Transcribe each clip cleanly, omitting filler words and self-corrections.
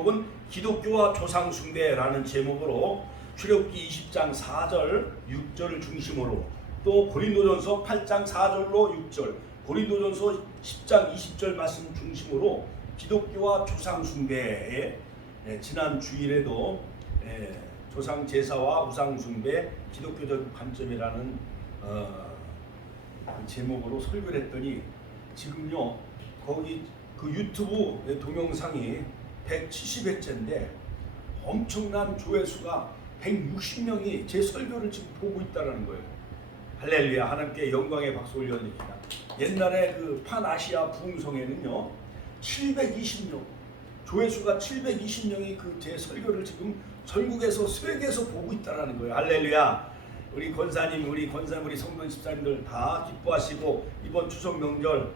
제목은 기독교와 조상숭배라는 제목으로 출애굽기 20장 4절 6절을 중심으로 또 고린도전서 8장 4절로 6절 고린도전서 10장 20절 말씀 중심으로 기독교와 조상숭배에 지난 주일에도 조상 제사와 우상숭배 기독교적 관점이라는 제목으로 설교를 했더니 지금요 거기 그 유튜브 동영상이 170회째인데 엄청난 조회수가 160명이 제 설교를 지금 보고 있다는 거예요. 할렐루야, 하나님께 영광의 박수 올려드립니다. 옛날에 그 판아시아 부흥성에는요 720명 조회수가 720명이 그 제 설교를 지금 전국에서 세계에서 보고 있다는 거예요. 할렐루야. 우리 권사님, 우리 성도 집사님들 다 기뻐하시고 이번 추석 명절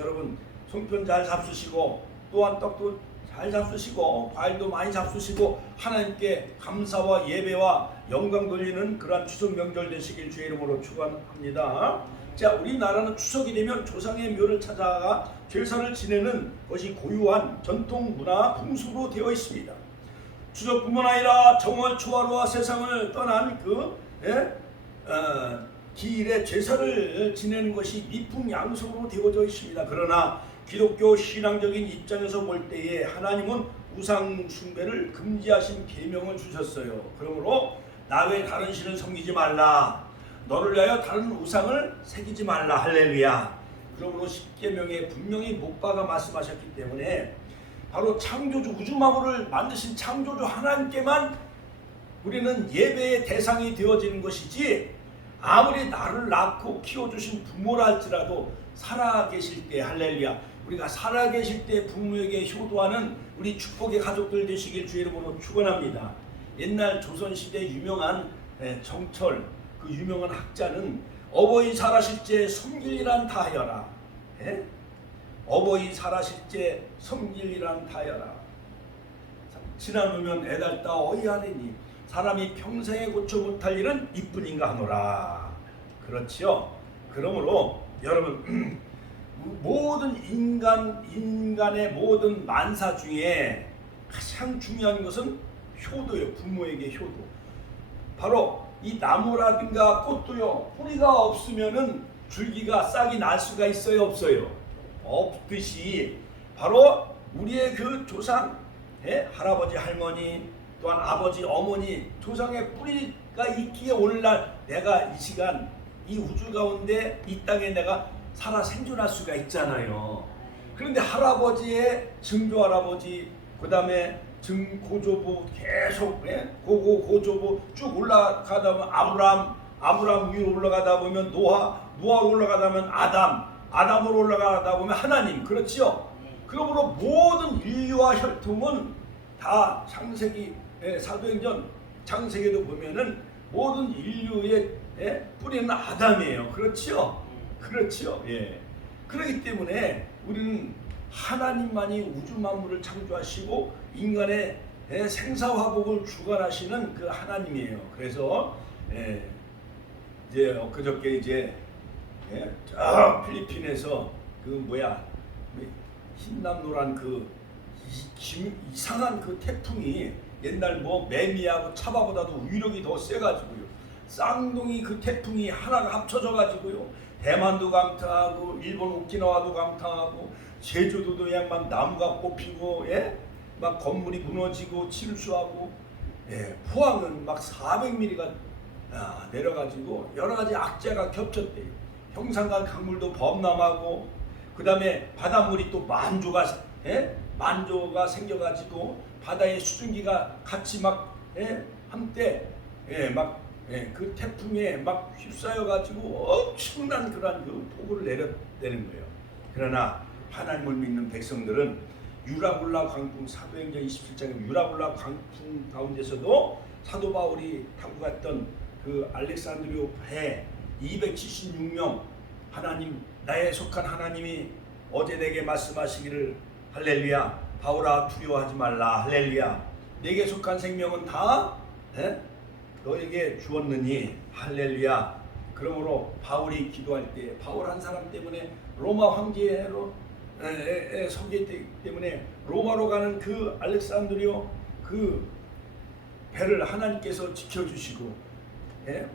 여러분 송편 잘 잡수시고 또한 떡도 잘 잡수시고 과일도 많이 잡수시고 하나님께 감사와 예배와 영광 돌리는 그러한 추석 명절 되시길 주의 이름으로 축원합니다. 자, 우리나라는 추석이 되면 조상의 묘를 찾아가 제사를 지내는 것이 고유한 전통 문화 풍습으로 되어 있습니다. 추석뿐만 아니라 정월 초하루와 세상을 떠난 기일에 제사를 지내는 것이 미풍양속으로 되어져 있습니다. 그러나 기독교 신앙적인 입장에서 볼 때에 하나님은 우상 숭배를 금지하신 계명을 주셨어요. 그러므로 나 외 다른 신을 섬기지 말라. 너를 위하여 다른 우상을 새기지 말라. 할렐루야. 그러므로 십계명에 분명히 못 박아 말씀하셨기 때문에 바로 창조주 우주 만물을 만드신 창조주 하나님께만 우리는 예배의 대상이 되어지는 것이지 아무리 나를 낳고 키워주신 부모라 할지라도 살아계실 때 할렐루야 우리가 살아계실 때 부모에게 효도하는 우리 축복의 가족들 되시길 주의 이름으로 축원합니다. 옛날 조선시대 유명한 정철 그 유명한 학자는 어버이 살아실 때 섬길이란 다하여라. 어버이 살아실 때 섬길이란 다하여라. 지나누면 애달다 어이하리니 사람이 평생에 고쳐 못할 일은 이뿐인가 하노라. 그렇지요. 그러므로 여러분 모든 인간의 모든 만사 중에 가장 중요한 것은 효도예요. 부모에게 효도. 바로 이 나무라든가 꽃도요 뿌리가 없으면은 줄기가 싹이 날 수가 있어요, 없어요? 없듯이 바로 우리의 그 조상, 할아버지, 할머니, 또한 아버지, 어머니, 조상의 뿌리가 있기에 오늘날 내가 이 시간 이 우주 가운데 이 땅에 내가 살아 생존할 수가 있잖아요. 그런데 할아버지의 증조 할아버지, 그 다음에 증고조부 계속 고조부 쭉 올라가다 보면 아브람 위로 올라가다 보면 노아로 올라가다 보면 아담으로 올라가다 보면 하나님. 그렇지요? 그러므로 모든 인류와 혈통은 다 창세기 사도행전 창세기도 보면은 모든 인류의 뿌리는 아담이에요. 그렇지요? 그렇지요. 예. 그렇기 때문에 우리는 하나님만이 우주 만물을 창조하시고 인간의 생사화복을 주관하시는 그 하나님이에요. 그래서 이제 엊그저께 이제 저 필리핀에서 흰남노란 그 이상한 그 태풍이 옛날 뭐 매미하고 차바보다도 위력이 더 세가지고요. 쌍둥이 그 태풍이 하나가 합쳐져 가지고요. 대만도 강타하고 일본 오키나와도 강타하고 제주도도 막 나무가 뽑히고 막 건물이 무너지고 침수하고 포항은 막 400mm가 내려가지고 여러 가지 악재가 겹쳤대요. 형산강 강물도 범람하고 그 다음에 바닷물이 또 만조가 생겨가지고 바다의 수증기가 같이 막 한때 그 태풍에 막 휩싸여가지고 엄청난 그런 그 폭우를 내렸다는 거예요. 그러나 하나님을 믿는 백성들은 유라굴라 광풍 사도행전 27장에 유라굴라 광풍 가운데서도 사도 바울이 타고 갔던 그 알렉산드리오 배 276명 하나님 나에 속한 하나님이 어제 내게 말씀하시기를 할렐루야 바울아 두려워하지 말라 할렐루야 내게 속한 생명은 다 너에게 주었느니 할렐루야. 그러므로 바울이 기도할 때 바울 한 사람 때문에 로마 황제로 서기 때문에 로마로 가는 그 알렉산드리오 그 배를 하나님께서 지켜주시고,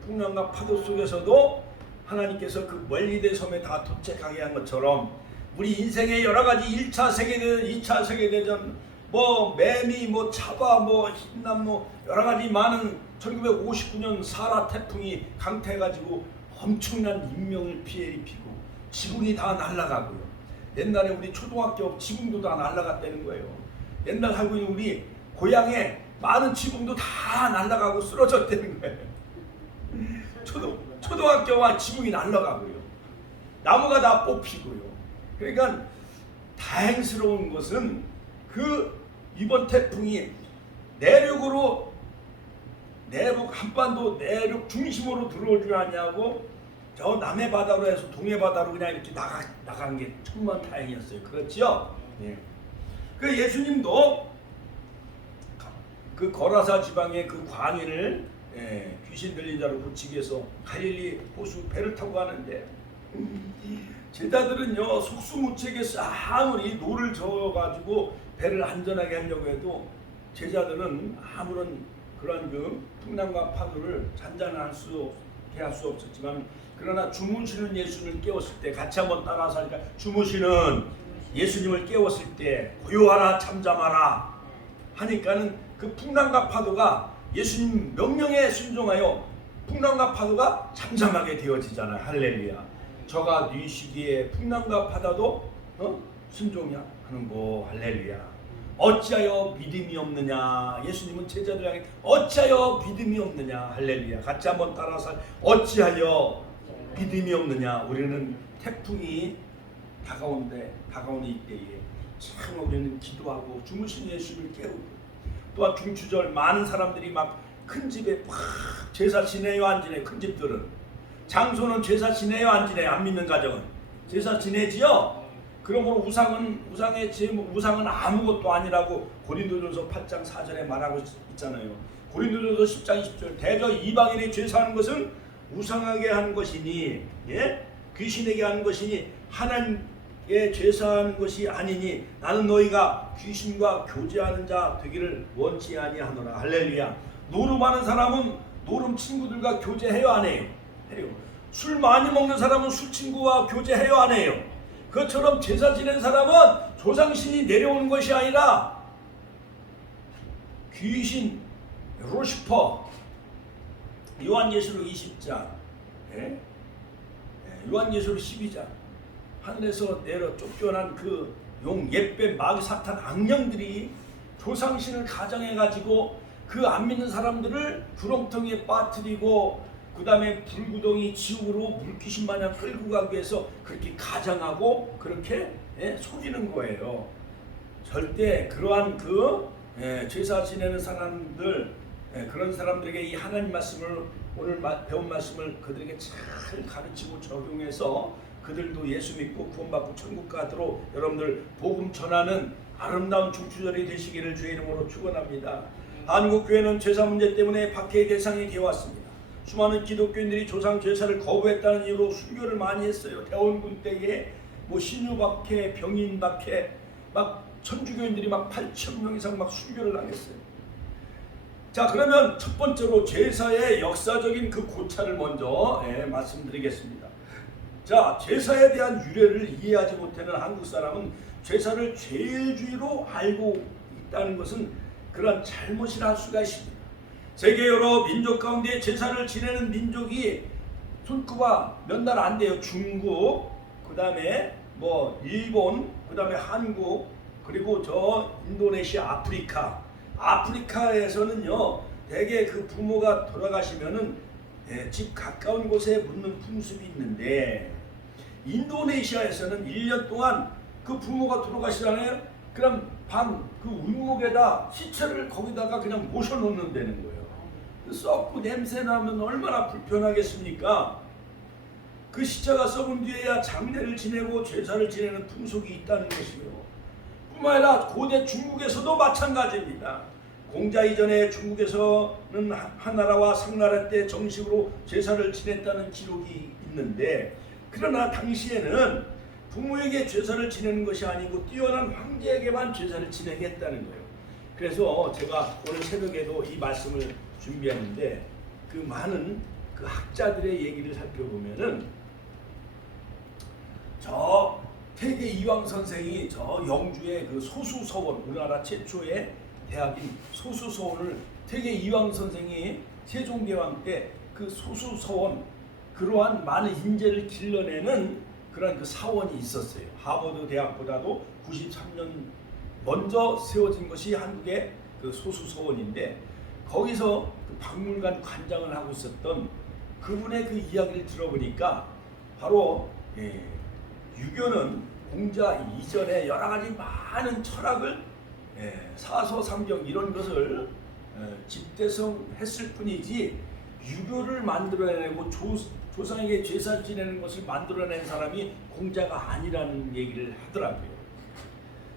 풍랑과 파도 속에서도 하나님께서 그 멀리된 섬에 다 도착하게 한 것처럼 우리 인생의 여러 가지 1차 세계대전, 2차 세계대전, 뭐 매미, 뭐 차바, 뭐 흰남, 뭐 여러 가지 많은 1959년 사라 태풍이 강타해가지고 엄청난 인명을 피해 입히고 지붕이 다 날아가고요. 옛날에 우리 초등학교 지붕도 다 날아갔다는 거예요. 옛날 살고 있는 우리 고향에 많은 지붕도 다 날아가고 쓰러졌다는 거예요. 초등학교와 지붕이 날아가고요. 나무가 다 뽑히고요. 그러니까 다행스러운 것은 그 이번 태풍이 내륙으로 내륙 한반도 내륙 중심으로 들어오지 않냐고 저 남해 바다로 해서 동해 바다로 그냥 이렇게 나간 게 정말 다행이었어요. 그렇지요? 예. 그 예수님도 그 거라사 지방의 그 광인을 귀신 들린 자로 고치기 위해서 갈릴리 호수 배를 타고 가는데 제자들은요 속수무책에서 아무리 노를 저어가지고 배를 안전하게 하려고 해도 제자들은 아무런 그런 그 풍랑과 파도를 잔잔할 수 없었지만, 그러나 주무시는 예수님을 깨웠을 때 같이 한번 따라서 하니까, 주무시는 예수님을 깨웠을 때 고요하라 잠잠하라 하니까는 그 풍랑과 파도가 예수님 명령에 순종하여 풍랑과 파도가 잠잠하게 되어지잖아요. 할렐루야. 저가 뉘시기에 풍랑과 파도도 순종이야 하는 거. 할렐루야. 어찌하여 믿음이 없느냐. 예수님은 제자들 향해 어찌하여 믿음이 없느냐. 할렐루야. 같이 한번 따라서 어찌하여 믿음이 없느냐. 우리는 태풍이 다가오는 이때에 참 우리는 기도하고 주무신 예수님을 깨우고, 또한 중추절 많은 사람들이 막 큰 집에 막 제사 지내요 안 지내요? 큰 집들은 장소는 제사 지내요 안 지내요? 안 믿는 가정은 제사 지내지요? 그러므로 우상은 아무것도 아니라고 고린도전서 8장 4절에 말하고 있잖아요. 고린도전서 10장 20절 대저 이방인의 죄사하는 것은 우상하게 하는 것이니, 귀신에게 하는 것이니 하나님의 죄사하는 것이 아니니 나는 너희가 귀신과 교제하는 자 되기를 원치 아니하노라. 할렐루야. 노름하는 사람은 노름 친구들과 교제해요 안 해요? 해요. 술 많이 먹는 사람은 술 친구와 교제해요 안 해요? 그것처럼 제사 지낸 사람은 조상신이 내려오는 것이 아니라 귀신, 루시퍼, 요한예수록 20장, 요한예수록 12장, 하늘에서 내려 쫓겨난 그 용, 옛뱀, 마귀, 사탄, 악령들이 조상신을 가정해가지고 그 안 믿는 사람들을 구렁텅이에 빠뜨리고 그 다음에 불구덩이 지옥으로 물귀신 마냥 끌고 가기 위해서 그렇게 가장하고 그렇게 속이는 거예요. 절대 그러한 그 제사 지내는 사람들, 그런 사람들에게 이 하나님 말씀을, 오늘 배운 말씀을 그들에게 잘 가르치고 적용해서 그들도 예수 믿고 구원받고 천국 가도록 여러분들 복음 전하는 아름다운 중추절이 되시기를 주의 이름으로 축원합니다. 한국교회는 제사 문제 때문에 박해의 대상이 되어왔습니다. 수많은 기독교인들이 조상 제사를 거부했다는 이유로 순교를 많이 했어요. 대원군 때에 뭐 신유박해, 병인박해, 막 천주교인들이 막 8,000명 이상 막 순교를 당했어요. 자, 그러면 첫 번째로 제사의 역사적인 그 고찰을 먼저 말씀드리겠습니다. 자, 제사에 대한 유래를 이해하지 못하는 한국 사람은 제사를 죄일주의로 알고 있다는 것은 그런 잘못이라 할 수가 있습니다. 세계 여러 민족 가운데 제사를 지내는 민족이 손꼽아 몇 나라 안 돼요. 중국, 그 다음에 뭐 일본, 그 다음에 한국, 그리고 저 인도네시아, 아프리카에서는요 대개 그 부모가 돌아가시면은 집 가까운 곳에 묻는 풍습이 있는데, 인도네시아에서는 1년 동안 그 부모가 돌아가시잖아요. 그럼 그 울목에다 시체를 거기다가 그냥 모셔놓는다는 거예요. 썩고 냄새 나면 얼마나 불편하겠습니까? 그 시체가 썩은 뒤에야 장례를 지내고 제사를 지내는 풍속이 있다는 것이요. 뿐만 아니라 고대 중국에서도 마찬가지입니다. 공자 이전에 중국에서는 한나라와 상나라 때 정식으로 제사를 지냈다는 기록이 있는데, 그러나 당시에는 부모에게 제사를 지내는 것이 아니고 뛰어난 황제에게만 제사를 지내겠다는 거예요. 그래서 제가 오늘 새벽에도 이 말씀을 준비했는데 그 많은 그 학자들의 얘기를 살펴보면은 저 태계 이황 선생이 저 영주의 그 소수서원, 우리나라 최초의 대학인 소수서원을 태계 이황 선생이 세종대왕 때 그 소수서원, 그러한 많은 인재를 길러내는 그런 그 사원이 있었어요. 하버드 대학보다도 93년 먼저 세워진 것이 한국의 그 소수서원인데, 거기서 그 박물관 관장을 하고 있었던 그분의 그 이야기를 들어보니까 바로 유교는 공자 이전에 여러 가지 많은 철학을 사서삼경 이런 것을 집대성했을 뿐이지, 유교를 만들어내고 조상에게 제사 지내는 것을 만들어낸 사람이 공자가 아니라는 얘기를 하더라고요.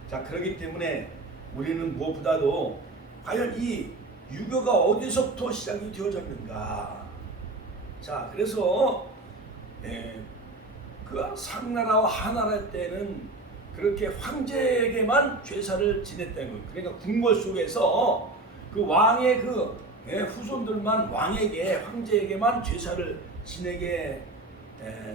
자, 그렇기 때문에 우리는 무엇보다도 과연 이 유교가 어디서부터 시작이 되어졌는가. 자, 그래서 그 상나라와 하나라 때는 그렇게 황제에게만 제사를 지냈다는 거예요. 그러니까 궁궐 속에서 그 왕의 그 후손들만 왕에게, 황제에게만 제사를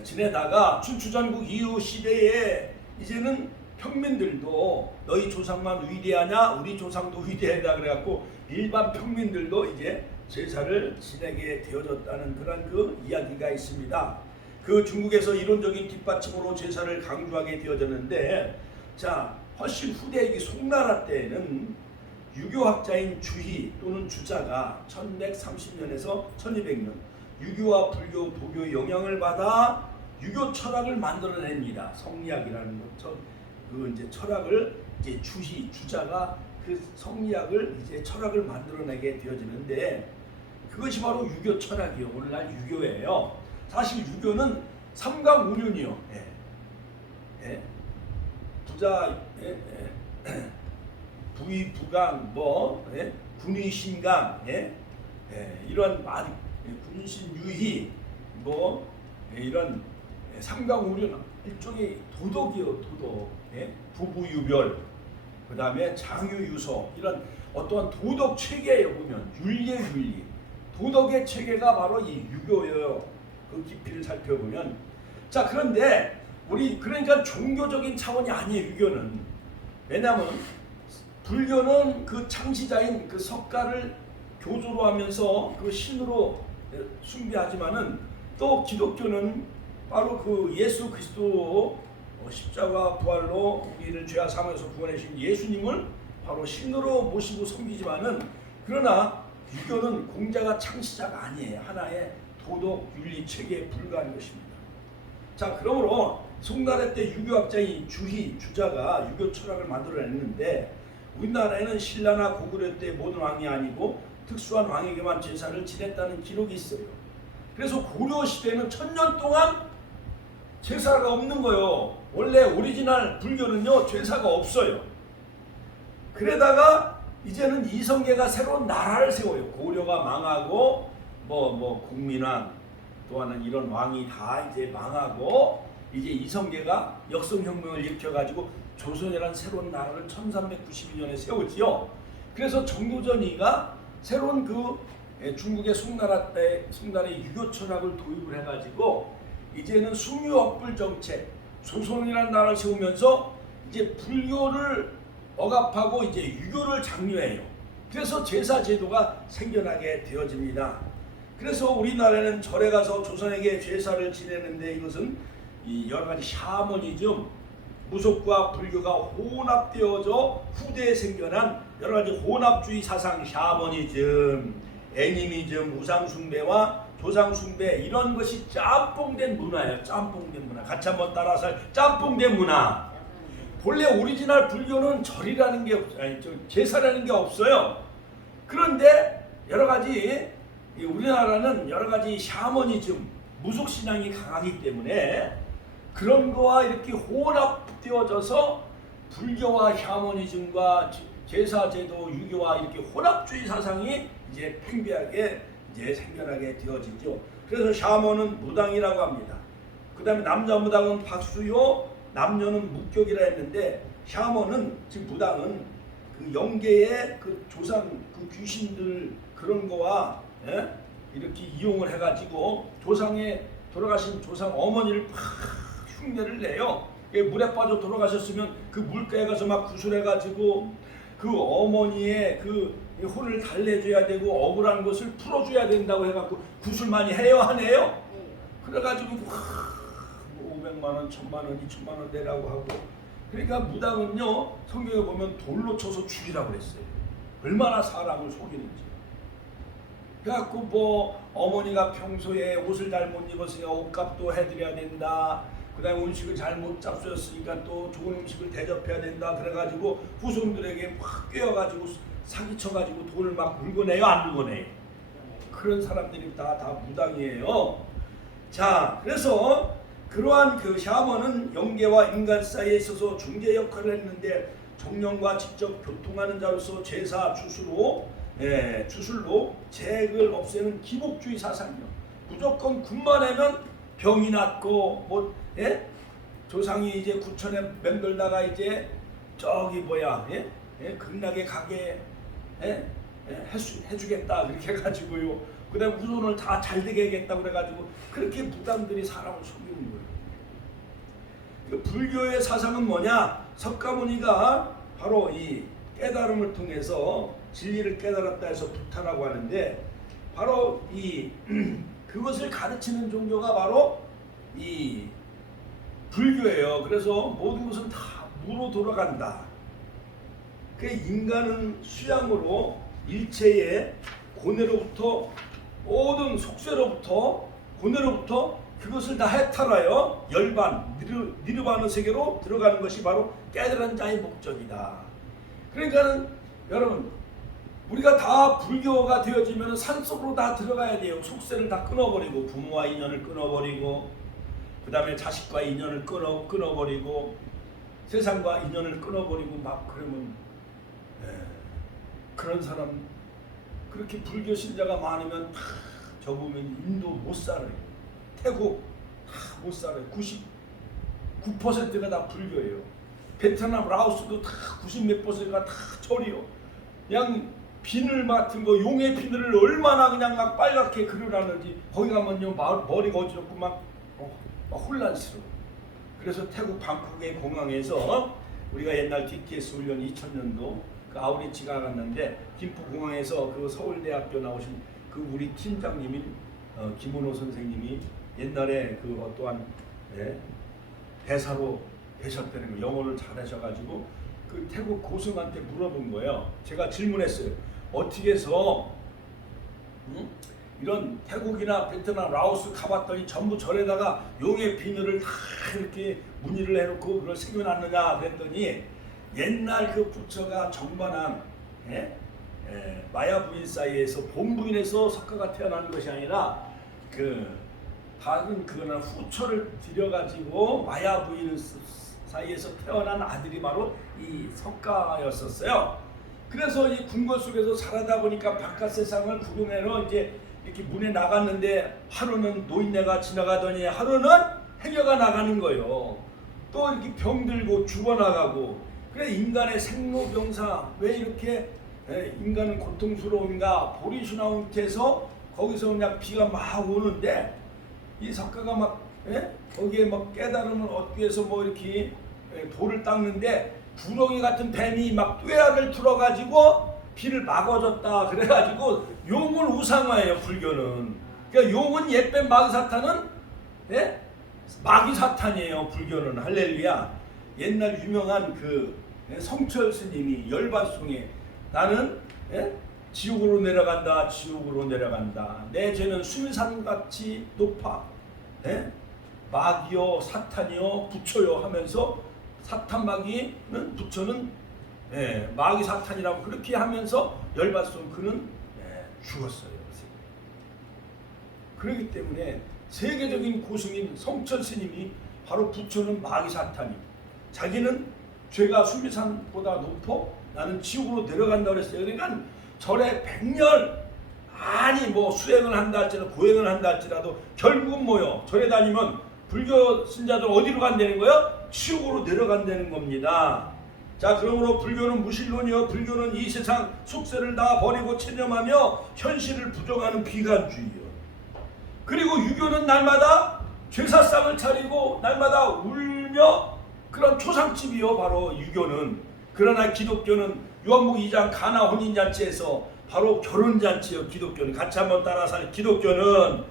지내다가 춘추전국 이후 시대에 이제는 평민들도 너희 조상만 위대하냐, 우리 조상도 위대하다 그래갖고 일반 평민들도 이제 제사를 지내게 되어졌다는 그런 그 이야기가 있습니다. 그 중국에서 이론적인 뒷받침으로 제사를 강조하게 되어졌는데, 자, 훨씬 후대 송나라 때에는 유교학자인 주희 또는 주자가 1130년에서 1200년 유교와 불교, 도교의 영향을 받아 유교 철학을 만들어냅니다. 성리학이라는 것, 그 이제 철학을 이제 주자가 그 성리학을 이제 철학을 만들어내게 되어지는데, 그것이 바로 유교 철학이요. 오늘날 유교예요. 사실 유교는 삼강오륜이요. 부자, 부의, 부강, 군의신강, 이런 군신유희, 이런 삼강오륜 일종의 도덕이요, 도덕. 부부유별, 그 다음에 장유유서, 이런 어떠한 도덕 체계에 보면 윤리, 도덕의 체계가 바로 이 유교예요. 그 깊이를 살펴보면. 자, 그런데 우리 그러니까 종교적인 차원이 아니에요, 유교는. 왜냐하면 불교는 그 창시자인 그 석가를 교조로 하면서 그 신으로 숭배하지만은, 또 기독교는 바로 그 예수 그리스도 십자가 부활로 우리를 죄와 사망에서 구원하신 예수님을 바로 신으로 모시고 섬기지만은, 그러나 유교는 공자가 창시자가 아니에요. 하나의 도덕 윤리 체계에 불과한 것입니다. 자, 그러므로 송나라 때 유교학자인 주희, 주자가 유교 철학을 만들어냈는데, 우리나라에는 신라나 고구려 때 모든 왕이 아니고 특수한 왕에게만 제사를 지냈다는 기록이 있어요. 그래서 고려 시대는 1000년 동안 제사가 없는 거예요. 원래 오리지널 불교는요, 제사가 없어요. 그러다가 이제는 이성계가 새로운 나라를 세워요. 고려가 망하고 공민왕, 또 하나 이런 왕이 다 이제 망하고, 이제 이성계가 역성혁명을 일으켜가지고 조선이라는 새로운 나라를 1392년에 세우지요. 그래서 정조전이가 새로운 그 중국의 송나라의 유교 철학을 도입을 해가지고 이제는 숭유업불 정책, 조선이라는 나라를 세우면서 이제 불교를 억압하고 이제 유교를 장려해요. 그래서 제사 제도가 생겨나게 되어집니다. 그래서 우리나라는 절에 가서 조선에게 제사를 지내는데, 이것은 이 여러 가지 샤머니즘, 무속과 불교가 혼합되어져 후대에 생겨난 여러 가지 혼합주의 사상, 샤머니즘, 애니미즘, 우상숭배와 조상숭배, 이런 것이 짬뽕된 문화예요. 짬뽕된 문화. 같이 한번 따라서 짬뽕된 문화. 본래 오리지널 불교는 절이라는 게 제사라는 게 없어요. 그런데 여러 가지 우리나라는 여러 가지 샤머니즘, 무속 신앙이 강하기 때문에 그런 거와 이렇게 혼합되어져서 불교와 샤머니즘과 제사제도, 유교와 이렇게 혼합주의 사상이 이제 팽배하게 이제 생겨나게 되어지죠. 그래서 샤머는 무당이라고 합니다. 그 다음에 남자 무당은 박수요, 남녀는 무격이라 했는데 샤먼은 지금 무당은 그 영계의 그 조상 그 귀신들 그런 거와 예? 이렇게 이용을 해가지고 조상의 돌아가신 조상 어머니를 팍 흉내를 내요. 물에 빠져 돌아가셨으면 그 물가에 가서 막 구슬해가지고 그 어머니의 그 혼을 달래줘야 되고 억울한 것을 풀어줘야 된다고 해갖고 구슬 많이 해요 안 해요? 그래가지고 500만 원, 1000만 원, 2000만 원 내라고 하고 그러니까 무당은요 성경에 보면 돌로 쳐서 죽이라고 그랬어요. 얼마나 사람을 속이는지. 그래갖고 뭐 어머니가 평소에 옷을 잘못 입었으니까 옷값도 해드려야 된다. 그 다음에 음식을 잘못 잡수셨으니까 또 좋은 음식을 대접해야 된다. 그래가지고 후손들에게 확 꿰어가지고 사기쳐가지고 돈을 막 물고내요 안 물고내요? 그런 사람들이 다 무당이에요. 자, 그래서 그러한 그 샤먼은 영계와 인간 사이에 있어서 중재 역할을 했는데 정령과 직접 교통하는 자로서 제사 주술로 재액을 없애는 기복주의 사상이요. 무조건 군만 하면 병이 낫고 뭐 조상이 이제 구천에 맴돌다가 이제 저기 뭐야 극락에 가게 해주겠다 그렇게 해가지고요. 그다음 후손을 다 잘되게 하겠다 그래가지고 그렇게 무당들이 사람을 속이는 거예요. 그 불교의 사상은 뭐냐? 석가모니가 바로 이 깨달음을 통해서 진리를 깨달았다 해서 부타라고 하는데 바로 이 그것을 가르치는 종교가 바로 이 불교예요. 그래서 모든 것은 다 무로 돌아간다. 그 인간은 수양으로 일체의 고뇌로부터 모든 속세로부터 고뇌로부터 그것을 다 해탈하여 열반 니르바나 세계로 들어가는 것이 바로 깨달은 자의 목적이다. 그러니까는 여러분 우리가 다 불교가 되어지면 산속으로 다 들어가야 돼요. 속세를 다 끊어버리고 부모와 인연을 끊어버리고 그 다음에 자식과 인연을 끊어버리고 세상과 인연을 끊어버리고 막 그러면 그런 사람 그렇게 불교 신자가 많으면 다 저 보면 인도 못 살아요. 태국 다 못 살아요. 99%가 다 불교예요. 베트남, 라오스도 다 90몇 %가 다 절이요. 그냥 비늘 맡은 거 용의 비늘을 얼마나 그냥 막 빨갛게 그려놨는지 거기 가면요 머리가 어지럽고 막 혼란스러워. 그래서 태국 방콕의 공항에서 우리가 옛날 DTS 훈련 2000년도 그 아우리치가 갔는데 김포공항에서 그 서울대학교 나오신 그 우리 팀장님인 김은호 선생님이 옛날에 그 어떠한 대사로 계셨다는 거 영어를 잘하셔가지고 그 태국 고승한테 물어본 거예요. 제가 질문했어요. 어떻게 해서 이런 태국이나 베트남, 라오스 가봤더니 전부 절에다가 용의 비늘을 다 이렇게 무늬를 해놓고 그걸 새겨놨느냐 그랬더니 옛날 그 부처가 정반한 마야 부인 사이에서 본부인에서 석가가 태어나는 것이 아니라 그 다른 그거는 후처를 들여가지고 마야 부인 사이에서 태어난 아들이 바로 이 석가였었어요. 그래서 이 궁궐 속에서 살아다 보니까 바깥 세상을 구경하러 이제 이렇게 문에 나갔는데 하루는 노인네가 지나가더니 하루는 해녀가 나가는 거예요. 또 이렇게 병들고 죽어나가고. 그래 인간의 생로병사 왜 이렇게 인간은 고통스러운가 보리수나무께서 거기서 그냥 비가 막 오는데 이 석가가 막 거기에 막 깨달음을 얻기 위해서 뭐 이렇게 돌을 닦는데 구렁이 같은 뱀이 막 뙤약을 틀어가지고 비를 막아줬다 그래가지고 용을 우상화해요 불교는. 그러니까 용은 옛뱀 마귀사탄은 마귀사탄이에요 불교는. 할렐루야. 옛날 유명한 그 성철 스님이 열반송에 나는 지옥으로 내려간다 지옥으로 내려간다 내 죄는 수미산같이 높아 마귀요 사탄이요 부처요 하면서 사탄 마귀는 부처는 마귀 사탄이라고 그렇게 하면서 열반송 그는 죽었어요. 그렇기 때문에 세계적인 고승인 성철 스님이 바로 부처는 마귀 사탄이 자기는 죄가 수미산보다 높고 나는 지옥으로 내려간다 그랬어요. 그러니까 절에 100년 아니 뭐 수행을 한다 할지라도 고행을 한다 할지라도 결국은 뭐요? 절에 다니면 불교 신자들 어디로 간다는 거예요? 지옥으로 내려간다는 겁니다. 자, 그러므로 불교는 무신론이요, 불교는 이 세상 속세를 다 버리고 체념하며 현실을 부정하는 비관주의요. 그리고 유교는 날마다 제사상을 차리고 날마다 울며 그런 초상집이요, 바로 유교는. 그러나 기독교는 요한복음 2장 가나 혼인잔치에서 바로 결혼잔치요. 기독교는 같이 한번 따라서, 기독교는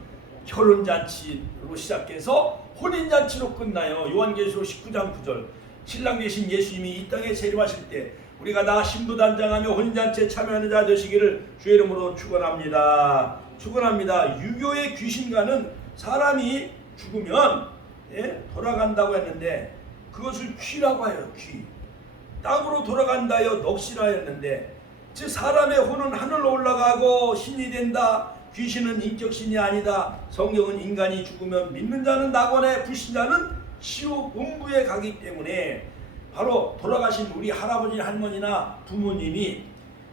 결혼잔치로 시작해서 혼인잔치로 끝나요. 요한계시록 19장 9절. 신랑 되신 예수님이 이 땅에 재림하실 때 우리가 다 신부단장하며 혼인잔치에 참여하는 자 되시기를 주의 이름으로 축원합니다. 축원합니다. 유교의 귀신과는 사람이 죽으면 돌아간다고 했는데 그것을 귀라고 해요. 귀. 땅으로 돌아간다여 넋이라 했는데, 즉 사람의 혼은 하늘로 올라가고 신이 된다. 귀신은 인격신이 아니다. 성경은 인간이 죽으면 믿는 자는 낙원에, 불신자는 지옥 음부에 가기 때문에 바로 돌아가신 우리 할아버지 할머니나 부모님이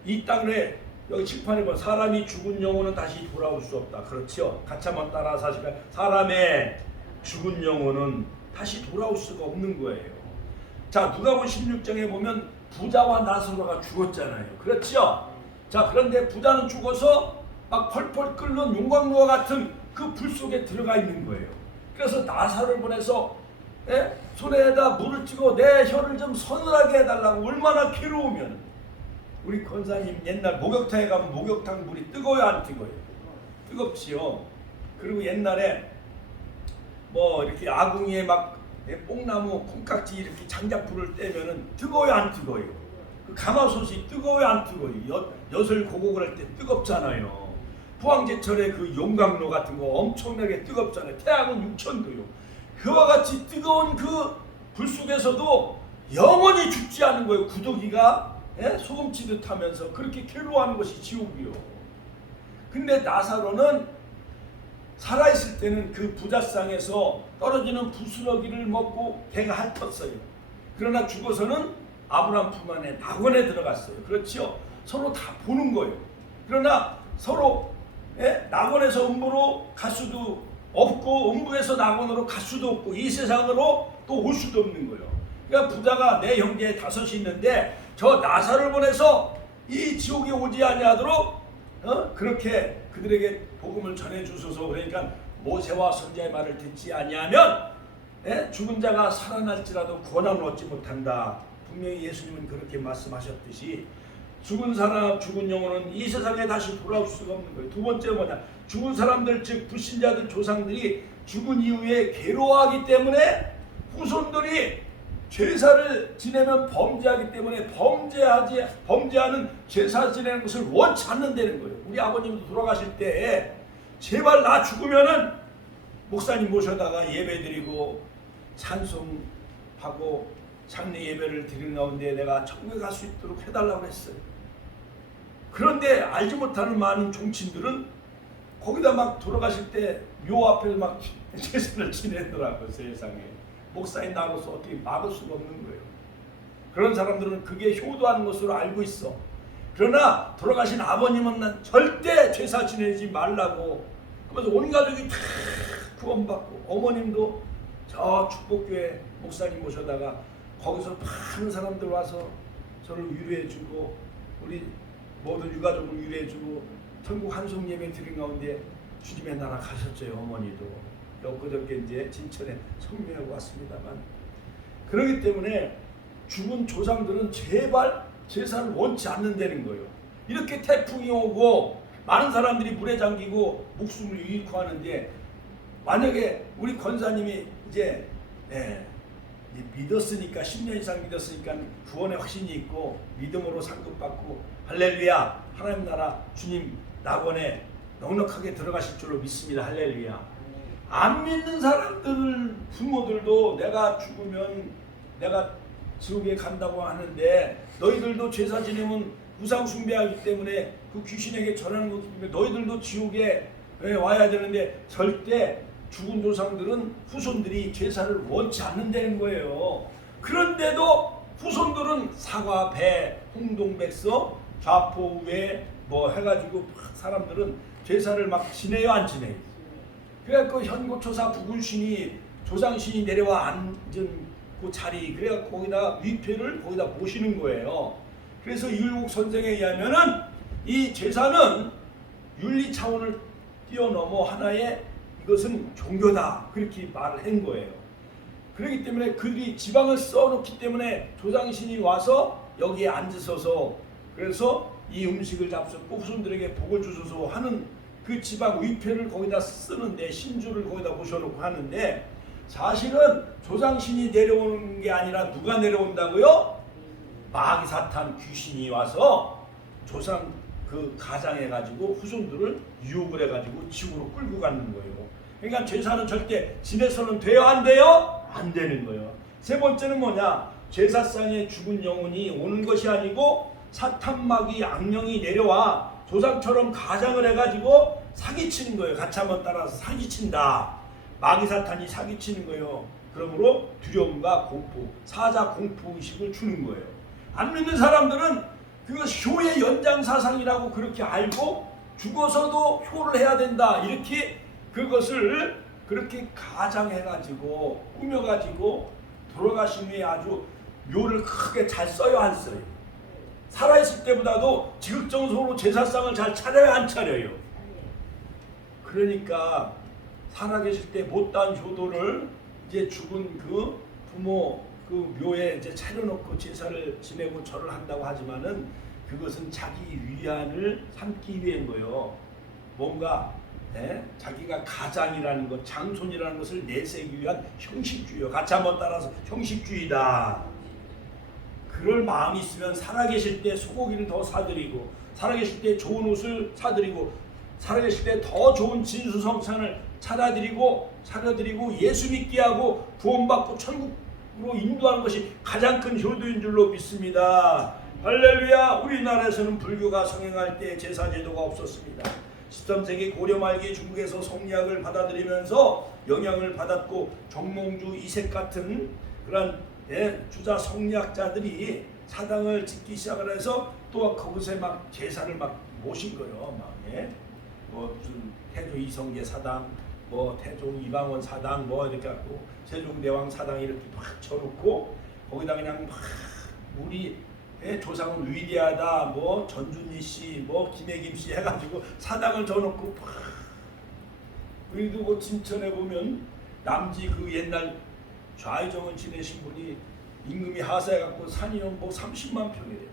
이 땅에 여기 칠판에 보면 사람이 죽은 영혼은 다시 돌아올 수 없다. 그렇죠? 같이 한번 따라서 하시면, 사람의 죽은 영혼은 다시 돌아올 수가 없는 거예요. 자, 누가복음 16장에 보면 부자와 나사로가 죽었잖아요. 그렇죠? 자, 그런데 부자는 죽어서 막 펄펄 끓는 용광로와 같은 그 불 속에 들어가 있는 거예요. 그래서 나사로를 보내서 손에다 물을 찌고 내 혀를 좀 서늘하게 해달라고. 얼마나 괴로우면. 우리 권사님 옛날 목욕탕에 가면 목욕탕 물이 뜨거워요, 안 뜨거워요? 뜨겁지요. 그리고 옛날에 뭐 이렇게 아궁이에 막 뽕나무 콩깍지 이렇게 장작불을 떼면은 뜨거워요, 안 뜨거워요? 그 가마솥이 뜨거워요, 안 뜨거워요? 엿을 고국을 할 때 뜨겁잖아요. 부황제철에 그 용광로 같은 거 엄청나게 뜨겁잖아요. 태양은 6,000도요. 그와 같이 뜨거운 그 불 속에서도 영원히 죽지 않은 거예요. 구더기가 소금치듯 하면서 그렇게 괴로워하는 것이 지옥이요. 근데 나사로는 살아있을 때는 그 부잣상에서 떨어지는 부스러기를 먹고 배가 핥았어요. 그러나 죽어서는 아브라함 품 안에 낙원에 들어갔어요. 그렇죠? 서로 다 보는 거예요. 그러나 서로 낙원에서 음부로 갈 수도 없고 음부에서 낙원으로 갈 수도 없고 이 세상으로 또 올 수도 없는 거예요. 그러니까 부자가 내 형제 5이 있는데 저 나사로를 보내서 이 지옥에 오지 아니하도록 그렇게 그들에게 복음을 전해 주소서. 그러니까 모세와 선지자의 말을 듣지 아니하면 죽은 자가 살아날지라도 구원함을 얻지 못한다. 분명히 예수님은 그렇게 말씀하셨듯이 죽은 사람, 죽은 영혼은 이 세상에 다시 돌아올 수가 없는 거예요. 두 번째 뭐냐? 죽은 사람들, 즉 불신자들, 조상들이 죽은 이후에 괴로워하기 때문에 후손들이 제사를 지내면 범죄하기 때문에 범죄하는 제사 지내는 것을 원치 않는다는 거예요. 우리 아버님도 돌아가실 때 제발 나 죽으면은 목사님 모셔다가 예배드리고 찬송하고 장례 예배를 드리는 가운데 내가 천국에 갈 수 있도록 해달라고 했어요. 그런데 알지 못하는 많은 종친들은 거기다 막 돌아가실 때 묘 앞에서 막 제사를 지내더라고요. 세상에. 목사인 나로서 어떻게 막을 수가 없는 거예요. 그런 사람들은 그게 효도하는 것으로 알고 있어. 그러나 돌아가신 아버님은 난 절대 제사 지내지 말라고. 그래서 온 가족이 다 구원받고, 어머님도 저 축복교회 목사님 모셔다가 거기서 많은 사람들 와서 저를 위로해주고 우리 모든 유가족을 위로해주고 천국 한송 예배 드린 가운데 주님의 나라 가셨죠. 어머니도 엊그저께 이제 진천에 성묘하고 왔습니다만, 그렇기 때문에 죽은 조상들은 제발 제사를 원치 않는다는 거예요. 이렇게 태풍이 오고 많은 사람들이 물에 잠기고 목숨을 잃고 하는데, 만약에 우리 권사님이 이제 믿었으니까 10년 이상 믿었으니까 구원의 확신이 있고 믿음으로 상급받고 할렐루야, 하나님 나라 주님 낙원에 넉넉하게 들어가실 줄로 믿습니다. 할렐루야. 안 믿는 사람들 부모들도 내가 죽으면 내가 지옥에 간다고 하는데, 너희들도 제사 지내면 우상 숭배하기 때문에 그 귀신에게 전하는 것이기 때문에 너희들도 지옥에 와야 되는데, 절대 죽은 조상들은 후손들이 제사를 원치 않는다는 거예요. 그런데도 후손들은 사과, 배, 홍동백서, 좌포, 우회 뭐 해가지고 사람들은 제사를 막 지내요, 안 지내요? 그래서 현고초사 부군신이 조상신이 내려와 앉은 그 자리, 그래갖고 거기다 위패를 거기다 모시는 거예요. 그래서 율곡 선생에 의하면은 이 제사는 윤리 차원을 뛰어넘어 하나의 이것은 종교다, 그렇게 말을 한 거예요. 그렇기 때문에 그들이 지방을 써놓기 때문에 조상신이 와서 여기에 앉으셔서 그래서 이 음식을 잡수고 후손들에게 복을 주소서 하는 그 지방 위패를 거기다 쓰는데, 신주를 거기다 모셔놓고 하는데, 사실은 조상신이 내려오는 게 아니라 누가 내려온다고요? 마귀 사탄 귀신이 와서 조상 그 가장해가지고 후손들을 유혹을 해가지고 지구로 끌고 가는 거예요. 그러니까 제사는 절대 집에서는 돼요, 안 돼요? 안 되는 거예요. 세 번째는 뭐냐? 제사상에 죽은 영혼이 오는 것이 아니고 사탄 마귀 악령이 내려와 조상처럼 가장을 해가지고 사기치는 거예요. 같이 한번 따라서 사기친다. 마귀 사탄이 사기치는 거예요. 그러므로 두려움과 공포, 사자 공포의식을 주는 거예요. 안 믿는 사람들은 그거 효의 연장사상이라고 그렇게 알고 죽어서도 효를 해야 된다, 이렇게 그것을 그렇게 가장해가지고 꾸며가지고 돌아가신 후에 아주 묘를 크게 잘 써요, 안 써요? 살아있을 때보다도 지극정성으로 제사상을 잘 차려요, 안 차려요? 그러니까 살아계실 때 못다한 효도를 이제 죽은 그 부모 그 묘에 이제 차려놓고 제사를 지내고 절을 한다고 하지만은 그것은 자기 위안을 삼기 위한 거요. 뭔가 자기가 가장이라는 것, 장손이라는 것을 내세우기 위한 형식주의요. 같이 한번 따라서 형식주의다. 그럴 마음이 있으면 살아계실 때 소고기를 더 사드리고, 살아계실 때 좋은 옷을 사드리고, 살아계실 때 더 좋은 진수성찬을 차려드리고 예수 믿게 하고 구원받고 천국으로 인도하는 것이 가장 큰 효도인 줄로 믿습니다. 할렐루야. 우리나라에서는 불교가 성행할 때 제사제도가 없었습니다. 13세기 고려 말기 중국에서 성리학을 받아들이면서 영향을 받았고, 정몽주, 이색 같은 그런 주자 성리학자들이 사당을 짓기 시작을 해서 또 거기서 막 제사를 막 모신 거예요. 뭐 무슨 태조 이성계 사당, 뭐 태종 이방원 사당, 뭐 이렇게 갖고 세종대왕 사당 이렇게 막 쳐놓고 거기다 그냥 막 우리 조상은 위대하다, 뭐 전준희 씨, 뭐 김혜김 씨 해가지고 사당을 져놓고 막. 우리도 그 진천에 보면 남지 그 옛날 좌의정을 지내신 분이 임금이 하사해갖고 산이 뭐 30만 평이래요.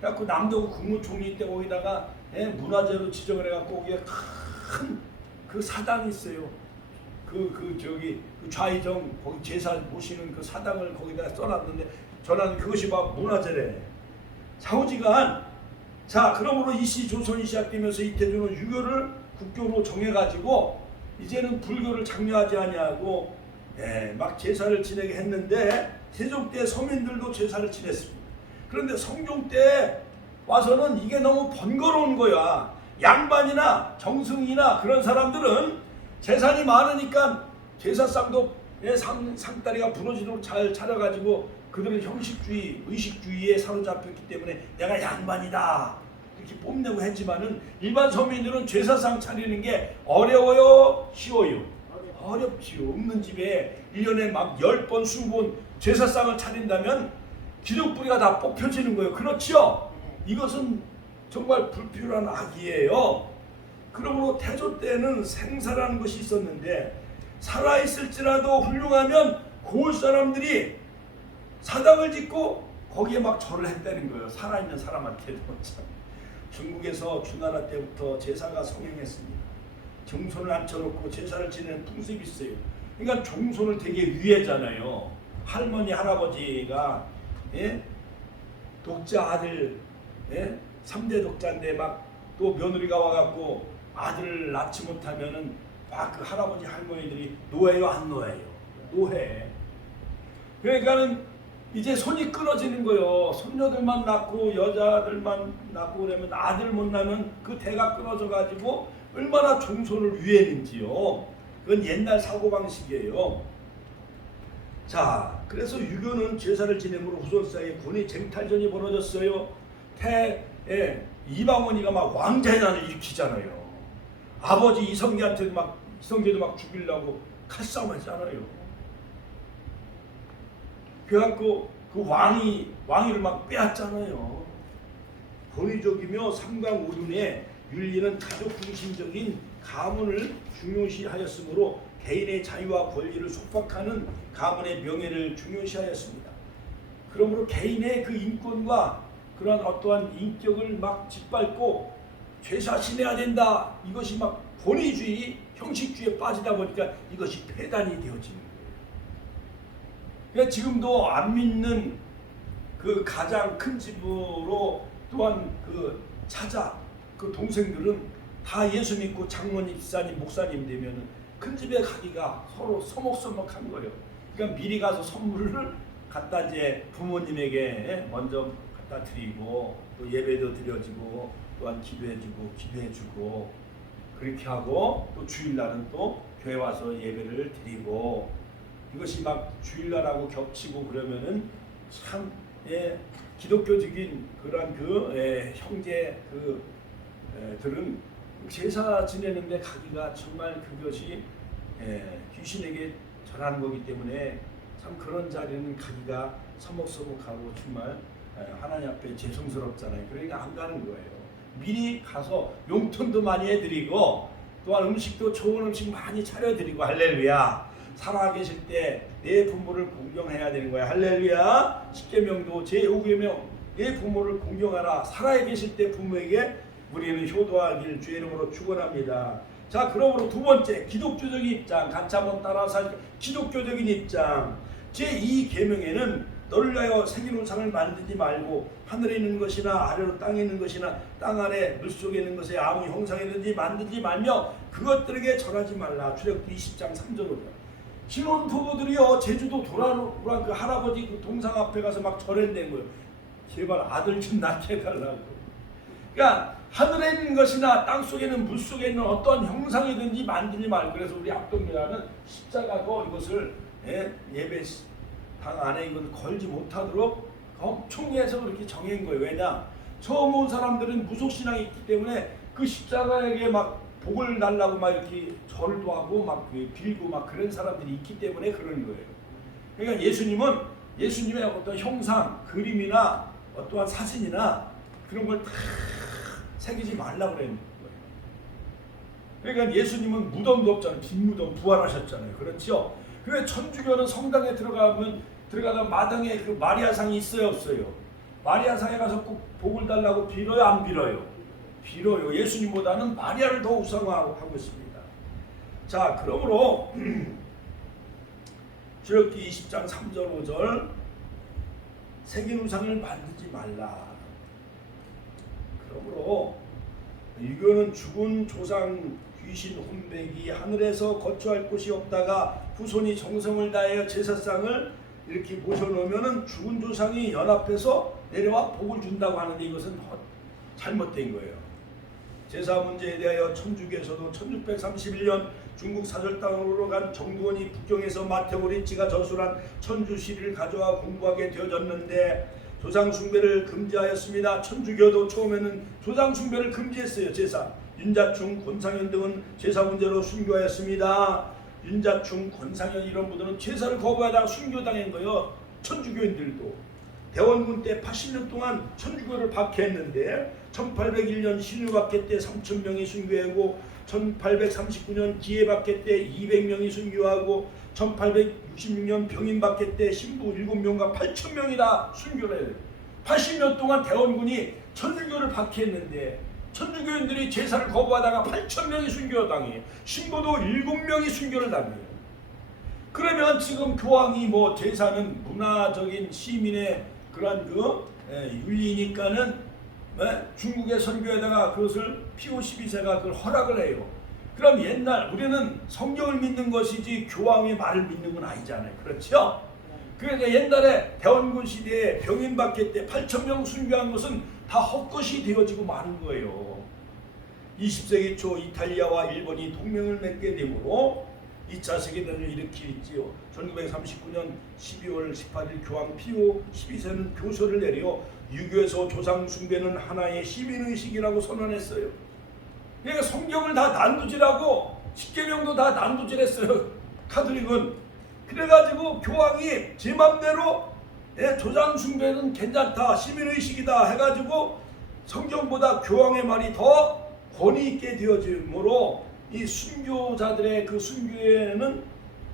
그래갖고 남도 국무총리 때 거기다가 문화재로 지정을 해갖고 거기에 큰 그 사당이 있어요. 그 좌의정 거기 제사 모시는 그 사당을 거기다 써놨는데 저는 그것이 막 문화재래. 사후지간. 자, 그러므로 이시 조선이 시작되면서 이태조는 유교를 국교로 정해가지고 이제는 불교를 장려하지 아니하고 막 제사를 지내게 했는데, 세종 때 서민들도 제사를 지냈습니다. 그런데 성종 때 와서는 이게 너무 번거로운 거야. 양반이나 정승이나 그런 사람들은 재산이 많으니까 제사상도 상다리가 부러지도록 잘 차려가지고 그들은 형식주의, 의식주의에 사로잡혔기 때문에 내가 양반이다 이렇게 뽐내고 했지만은, 일반 서민들은 제사상 차리는 게 어려워요, 쉬워요? 어렵지요. 없는 집에 1년에 막 10번, 20번 제사상을 차린다면 기둥뿌리가 다 뽑혀지는 거예요. 그렇죠? 이것은 정말 불필요한 악이에요. 그러므로 태조 때는 생사라는 것이 있었는데, 살아있을지라도 훌륭하면 고을 사람들이 사당을 짓고 거기에 막 절을 했다는 거예요. 살아있는 사람한테도. 중국에서 주나라 때부터 제사가 성행했습니다. 정손을 앉혀놓고 제사를 지내는 풍습이 있어요. 그러니까 종손을 되게 위해잖아요. 할머니 할아버지가 독자 아들 3대 독자인데 막 또 며느리가 와갖고 아들을 낳지 못하면은 막 그 할아버지 할머니들이 노해요, 안 노해요? 노해. 그러니까는 이제 손이 끊어지는 거예요. 손녀들만 낳고 여자들만 낳고 그러면 아들 못 낳으면 그 대가 끊어져 가지고 얼마나 종손을 위했는지요. 그건 옛날 사고방식이에요. 자, 그래서 유교는 제사를 지내므로 후손 사이에 군의 쟁탈전이 벌어졌어요. 이방원이가 막 왕자회난을 일으키잖아요. 아버지 이성계한테도 막 죽이려고 칼싸움 했잖아요. 그래갖고 그 왕위를 막 빼앗잖아요. 권위적이며 삼강오륜의 윤리는 가족 중심적인 가문을 중요시하였으므로 개인의 자유와 권리를 속박하는 가문의 명예를 중요시하였습니다. 그러므로 개인의 그 인권과 그런 어떠한 인격을 막 짓밟고 죄사신해야 된다. 이것이 막 권위주의, 형식주의에 빠지다 보니까 이것이 폐단이 되어지는 거예요. 그러니까 지금도 안 믿는 그 가장 큰 집으로 또한 그 차자, 그 동생들은 다 예수 믿고 장모님, 집사님, 목사님 되면은 큰 집에 가기가 서로 서먹서먹한 거예요. 그러니까 미리 가서 선물을 갖다 이제 부모님에게 먼저 갖다 드리고 또 예배도 드려지고 또한 기도해주고 그렇게 하고 또 주일날은 또 교회 와서 예배를 드리고 이것이 막 주일날하고 겹치고 그러면은 참 기독교적인 그런 형제 들은 제사 지내는데 가기가 정말 그것이 귀신에게 절하는 거기 때문에 참 그런 자리는 가기가 서먹서먹하고 정말 하나님 앞에 죄송스럽잖아요. 그러니까 안 가는 거예요. 미리 가서 용돈도 많이 해드리고 또한 음식도 좋은 음식 많이 차려드리고 할렐루야. 살아계실 때 내 부모를 공경해야 되는 거야. 할렐루야. 십계명도 제5계명 내 부모를 공경하라. 살아계실 때 부모에게 우리는 효도하길 주의 이름으로 축원합니다. 자, 그러므로 두 번째 기독교적인 입장 같이 한번 따라서 할게요. 기독교적인 입장 제2계명에는 너를 위하여 새기는 상을 만들지 말고 하늘에 있는 것이나 아래로 땅에 있는 것이나 땅 아래 물속에 있는 것에 아무 형상이든지 만들지 말며 그것들에게 절하지 말라. 출애굽기 20장 3절로 신혼부부들이요 제주도 도라노란 그 할아버지 그 동상 앞에 가서 막 절했는 거예요. 제발 아들 좀 낳게 해달라고. 그러니까 하늘에 있는 것이나 땅속에 있는 물속에 있는 어떠한 형상이든지 만들지 말고 그래서 우리 압동교회는 십자가고 이것을 예배당 안에 이걸 걸지 못하도록 엄청 해서 그렇게 정한 거예요. 왜냐? 처음 온 사람들은 무속신앙이 있기 때문에 그 십자가에게 막 복을 달라고 막 이렇게 절도 하고 막 빌고 막 그런 사람들이 있기 때문에 그런 거예요. 그러니까 예수님의 어떤 형상, 그림이나 어떠한 사진이나 그런 걸 다 새기지 말라고 그랬는 거예요. 그러니까 예수님은 무덤도 없잖아요. 빈 무덤 부활하셨잖아요. 그렇죠? 그래 천주교는 성당에 들어가다 마당에 그 마리아상이 있어요, 없어요? 마리아상에 가서 꼭 복을 달라고 빌어요, 안 빌어요? 빌어요. 예수님보다는 마리아를 더 우상화하고 있습니다. 자, 그러므로 출애굽기 20장 3절 5절 새긴 우상을 만들지 말라. 그러므로 유교는 죽은 조상 귀신 혼백이 하늘에서 거처할 곳이 없다가 후손이 정성을 다하여 제사상을 이렇게 모셔놓으면 죽은 조상이 연합해서 내려와 복을 준다고 하는데 이것은 잘못된 거예요. 제사 문제에 대하여 천주교에서도 1631년 중국 사절 땅으로 간 정두원이 북경에서 마태오리치가 저술한 천주시리를 가져와 공부하게 되어졌는데 조상 숭배를 금지하였습니다. 천주교도 처음에는 조상 숭배를 금지했어요. 제사 윤자충, 권상현 등은 제사 문제로 순교하였습니다. 윤자충, 권상현 이런 분들은 제사를 거부하다가 순교당한 거예요. 천주교인들도 대원군 때 80년 동안 천주교를 박해했는데 1801년 신유박해 때 3,000명이 순교하고 1839년 기해박해 때 200명이 순교하고 1866년 병인박해 때 신부 7명과 8,000명이나 순교를 해요. 80년 동안 대원군이 천주교를 박해했는데 천주교인들이 제사를 거부하다가 8,000명이 순교당해요. 신부도 7명이 순교를 당해요. 그러면 지금 교황이 뭐 제사는 문화적인 시민의 그런 윤리니까는 중국의 선교에다가 그것을 피오 12세가 그걸 허락을 해요. 그럼 옛날 우리는 성경을 믿는 것이지 교황의 말을 믿는 건 아니잖아요. 그렇죠? 그러니까 옛날에 대원군 시대에 병인박해 때 8,000명 순교한 것은 다 헛것이 되어지고 마는 거예요. 20세기 초 이탈리아와 일본이 동맹을 맺게 되므로 2차 세계대전을 일으키지요. 1939년 12월 18일 교황 피오 12세는 교서를 내려 유교에서 조상 숭배는 하나의 시민의식이라고 선언했어요. 그러니까 성경을 다 난두질하고 십계명도 다 난두질했어요. 카톨릭은. 그래가지고 교황이 제 맘대로 예, 조상 숭배는 괜찮다, 시민의식이다 해가지고 성경보다 교황의 말이 더 권위 있게 되어짐으로 이 순교자들의 그 순교에는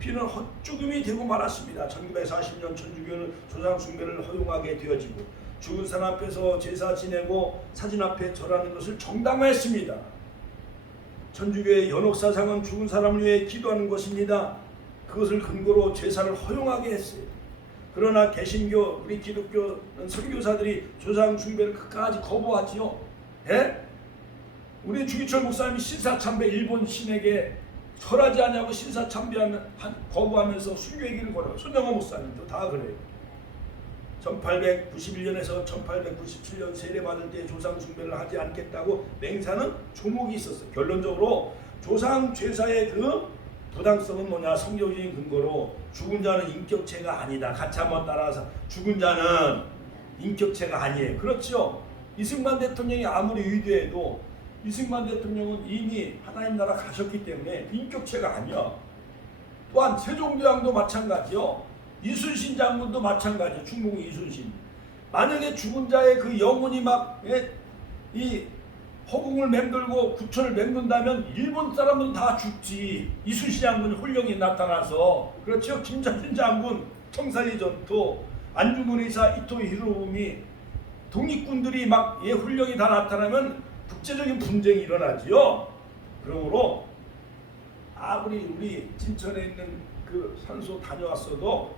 피는 헛죽음이 되고 말았습니다. 1940년 천주교는 조상 숭배를 허용하게 되어지고 죽은 사람 앞에서 제사 지내고 사진 앞에 절하는 것을 정당화했습니다. 천주교의 연옥사상은 죽은 사람을 위해 기도하는 것입니다. 그것을 근거로 제사를 허용하게 했어요. 그러나 개신교, 우리 기독교 선교사들이 조상 숭배를 끝까지 거부하지요. 예? 우리 주기철 목사님이 신사참배 일본 신에게 절하지 않냐고 거부하면서 순교의 길을 걸어요. 손영호 목사님도 다 그래요. 1891년에서 1897년 세례받을 때 조상 숭배를 하지 않겠다고 맹세하는 조목이 있었어요. 결론적으로 조상 제사의 그 부당성은 뭐냐? 성경적인 근거로 죽은 자는 인격체가 아니다. 같이 한번 따라서 죽은 자는 인격체가 아니에요. 그렇죠? 이승만 대통령이 아무리 위대해도 이승만 대통령은 이미 하나님 나라 가셨기 때문에 인격체가 아니야. 또한 세종대왕도 마찬가지요. 이순신 장군도 마찬가지요. 충북 이순신. 만약에 죽은 자의 그 영혼이 막 이 허공을 맴돌고 구천을 맴돈다면 일본 사람들은 다 죽지. 이순신 장군 홀령이 나타나서. 그렇죠. 김정일 장군 청산리 전투, 안중근 의사 이토 히로부미, 독립군들이 막 홀령이 다 나타나면 국제적인 분쟁이 일어나지요. 그러므로 아무리 우리 진천에 있는 그 산소 다녀왔어도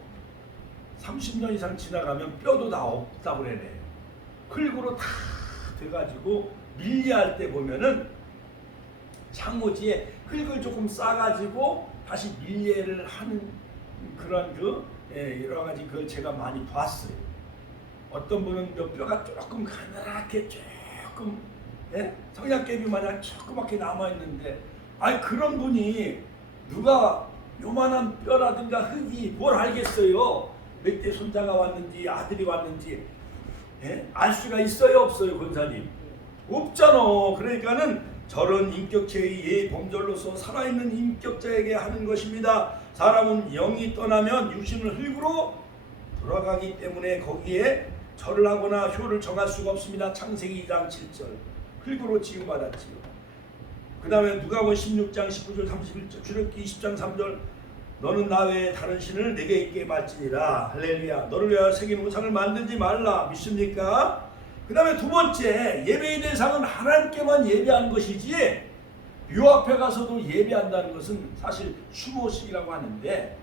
30년 이상 지나가면 뼈도 다 없다고 그러네. 흙으로 다 돼가지고 밀리할 때 보면은 창호지에 흙을 조금 싸가지고 다시 밀리를 하는 그런 여러 가지 그 제가 많이 봤어요. 어떤 분은 뼈가 조금 가늘하게 조금 성냥개비 마냥 조그맣게 남아있는데, 아니 그런 분이 누가 요만한 뼈라든가 흙이 뭘 알겠어요. 몇 대 손자가 왔는지 아들이 왔는지 알 수가 있어요 없어요 권사님? 없잖아. 그러니까는 저런 인격체의 예범절로서 살아있는 인격자에게 하는 것입니다. 사람은 영이 떠나면 육신은 흙으로 돌아가기 때문에 거기에 절을 하거나 효를 정할 수가 없습니다. 창세기 2장 7절 흙으로 지음받았지요. 그 다음에 누가복음 16장 19절 31절 출애굽기 20장 3절 너는 나 외에 다른 신을 내게 있게 말지니라. 할렐루야. 너를 위하여 새긴 우상을 만들지 말라. 믿습니까? 그 다음에 두 번째, 예배의 대상은 하나님께만 예배하는 것이지 묘 앞에 가서도 예배한다는 것은 사실 추모식이라고 하는데,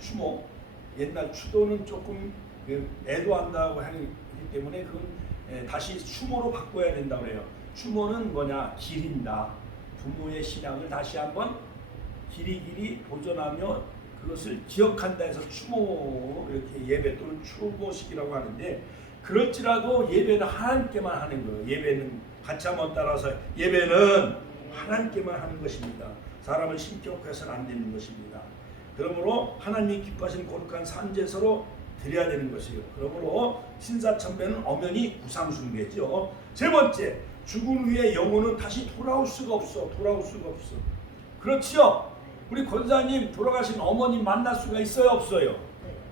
추모, 옛날 추도는 조금 애도한다고 하기 때문에 그건 다시 추모로 바꿔야 된다고 해요. 추모는 뭐냐? 기린다. 부모의 신앙을 다시 한번 길이길이 보존하며 그것을 기억한다 해서 추모, 이렇게 예배 또는 추모식이라고 하는데, 그럴지라도 예배는 하나님께만 하는 거예요. 예배는 같이 한번 따라서 예배는 하나님께만 하는 것입니다. 사람을 신격해서는 안 되는 것입니다. 그러므로 하나님이 기뻐하시는 거룩한 산제사로 드려야 되는 것이에요. 그러므로 신사참배는 엄연히 우상숭배죠. 세 번째, 죽은 후에 영혼은 다시 돌아올 수가 없어. 돌아올 수가 없어. 그렇지요? 우리 권사님 돌아가신 어머님 만날 수가 있어요 없어요?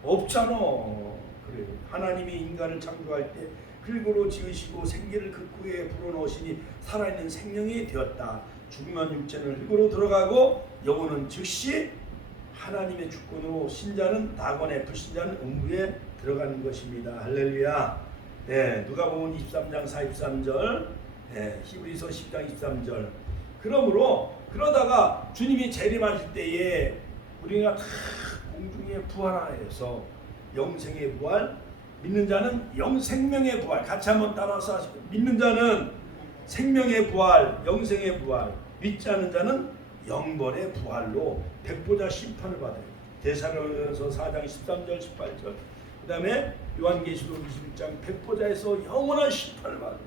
없잖아. 그래요. 하나님이 인간을 창조할 때 흙으로 지으시고 생기를 극구에 불어넣으시니 살아있는 생명이 되었다. 죽으면 육체는 흙으로 들어가고 영혼은 즉시 하나님의 주권으로 신자는 낙원에, 불신자는 음부에 들어가는 것입니다. 할렐루야. 누가복음 23장 43절, 히브리서 10장 23절. 그러다가 주님이 재림하실 때에 우리가 다 공중에 부활하여서 영생의 부활, 믿는 자는 생명의 부활. 같이 한번 따라서 하시고, 믿는 자는 생명의 부활, 영생의 부활, 믿지 않는 자는 영벌의 부활로 백보자 심판을 받아요. 데살로니가서 4장 13절 18절. 그 다음에 요한계시록 21장 백보자에서 영원한 심판을 받아요.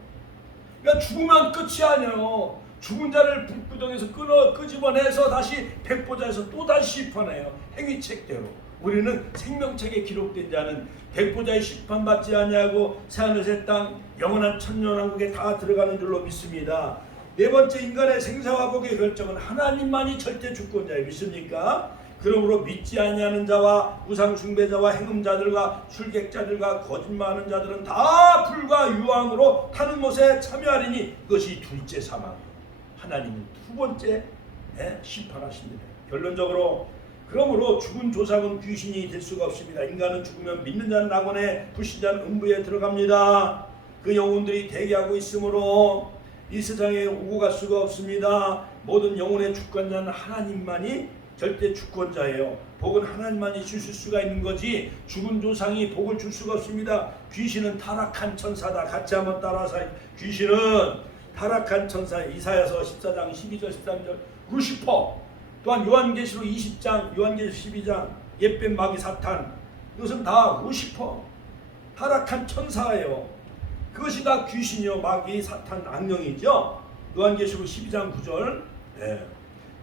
그러니까 죽으면 끝이 아니에요. 죽은 자를 불구덩이에서 끄집어내서 다시 백보자에서 또다시 심판해요. 행위책대로. 우리는 생명책에 기록된 자는 백보자의 심판받지 아니하고 새하늘 새 땅 영원한 천년왕국에 다 들어가는 줄로 믿습니다. 네 번째, 인간의 생사와 복의 결정은 하나님만이 절대 주권자예요. 믿습니까? 그러므로 믿지 아니하는 자와 우상 숭배자와 행음자들과 술객자들과 거짓말하는 자들은 다 불과 유황으로 타는 못에 참여하리니 그것이 둘째 사망이요 하나님은 두 번째 심판하신다. 결론적으로 그러므로 죽은 조상은 귀신이 될 수가 없습니다. 인간은 죽으면 믿는 자는 낙원에 불신자는 음부에 들어갑니다. 그 영혼들이 대기하고 있으므로 이 세상에 오고 갈 수가 없습니다. 모든 영혼의 주권자는 하나님만이 절대 주권자예요. 복은 하나님만이 주실 수가 있는 거지 죽은 조상이 복을 줄 수가 없습니다. 귀신은 타락한 천사다. 같이 한번 따라서 귀신은 타락한 천사. 이사야서 14장 12절 13절 루시퍼, 또한 요한계시록 20장 요한계시록 12장 옛뱀 마귀 사탄, 이것은 다 루시퍼 타락한 천사예요. 그것이 다 귀신이요 마귀 사탄 악령이죠. 요한계시록 12장 9절.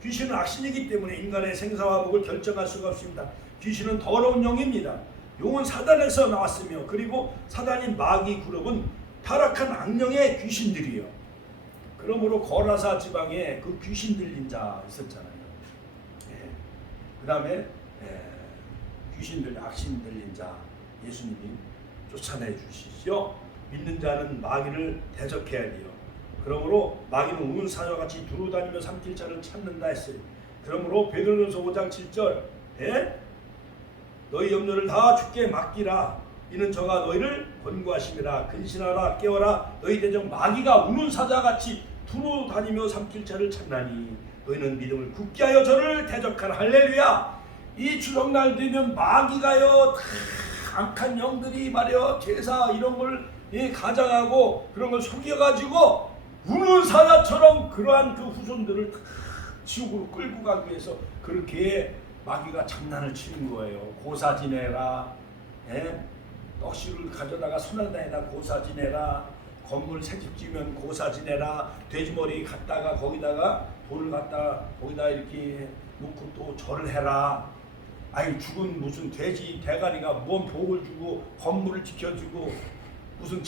귀신은 악신이기 때문에 인간의 생사와 복을 결정할 수가 없습니다. 귀신은 더러운 영입니다. 용은 사단에서 나왔으며 그리고 사단인 마귀 그룹은 타락한 악령의 귀신들이요. 그러므로 거라사 지방에 그 귀신 들린 자 있었잖아요. 그 다음에 귀신 들린 악신 들린 자 예수님이 쫓아내 주시죠. 믿는 자는 마귀를 대적해야 돼요. 그러므로 마귀는 우는 사자와 같이 두루다니며 삼킬 자를 찾는다 했어요. 그러므로 베드로전서 5장 7절 너희 염려를 다 주께 맡기라. 이는 저가 너희를 권고하심이라. 근신하라 깨어라. 너희 대적 마귀가 우는 사자같이 두루다니며 삼킬 자를 찾나니 너희는 믿음을 굳게 하여 저를 대적하라. 할렐루야. 이 추석날 되면 마귀가요 악한 영들이 말이요 제사 이런 걸 가장하고 그런 걸 속여가지고 우는 사자처럼 그러한 그 후손들을 지옥으로 끌고 가기 위해서 그렇게 마귀가 장난을 치는 거예요. 고사 지내라. 떡씨를 가져다가 선악단에다 고사 지내라. 건물 새집 지으면 고사 지내라. 돼지머리 갖다가 거기다가 돌을 갖다 거기다 이렇게 놓고 또 절을 해라. 아니 죽은 무슨 돼지 대가리가 뭔 복을 주고 건물을 지켜주고 무슨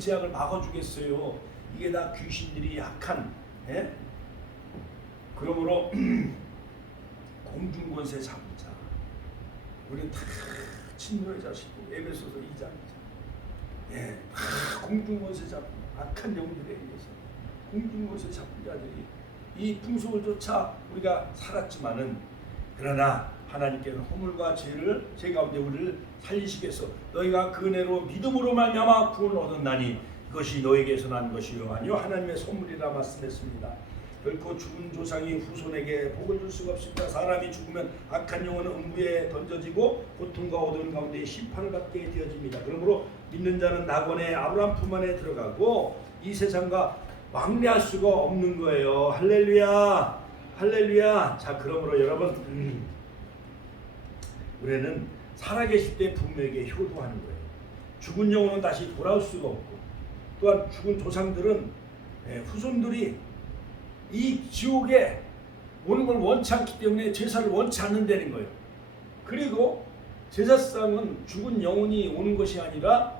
제약을 막아주겠어요. 이게 다 귀신들이 약한 그러므로 공중권세 잡은 자 우리는 다 친노의 자식이고 에베소서 2장이죠. 다 공중권세 잡은 악한 영들에 의해서 공중권세 잡은 자들이 이 풍속을 쫓아 우리가 살았지만은 그러나 하나님께는 허물과 죄를 제 가운데 우리를 살리시겠소. 너희가 그 은혜로 믿음으로 말미암아 구원을 얻었나니 그것이 너에게서 난 것이요 아니요 하나님의 선물이라 말씀했습니다. 결코 죽은 조상이 후손에게 복을 줄 수가 없습니다. 사람이 죽으면 악한 영혼은 음부에 던져지고 고통과 어두운 가운데 심판을 받게 되어집니다. 그러므로 믿는 자는 낙원의 아브라함 품 안에 들어가고 이 세상과 왕래할 수가 없는 거예요. 할렐루야 할렐루야. 자 그러므로 여러분 우리는 살아계실 때 부모에게 효도하는 거예요. 죽은 영혼은 다시 돌아올 수가 없고 또한 죽은 조상들은 후손들이 이 지옥에 오는 걸 원치 않기 때문에 제사를 원치 않는다는 거예요. 그리고 제사상은 죽은 영혼이 오는 것이 아니라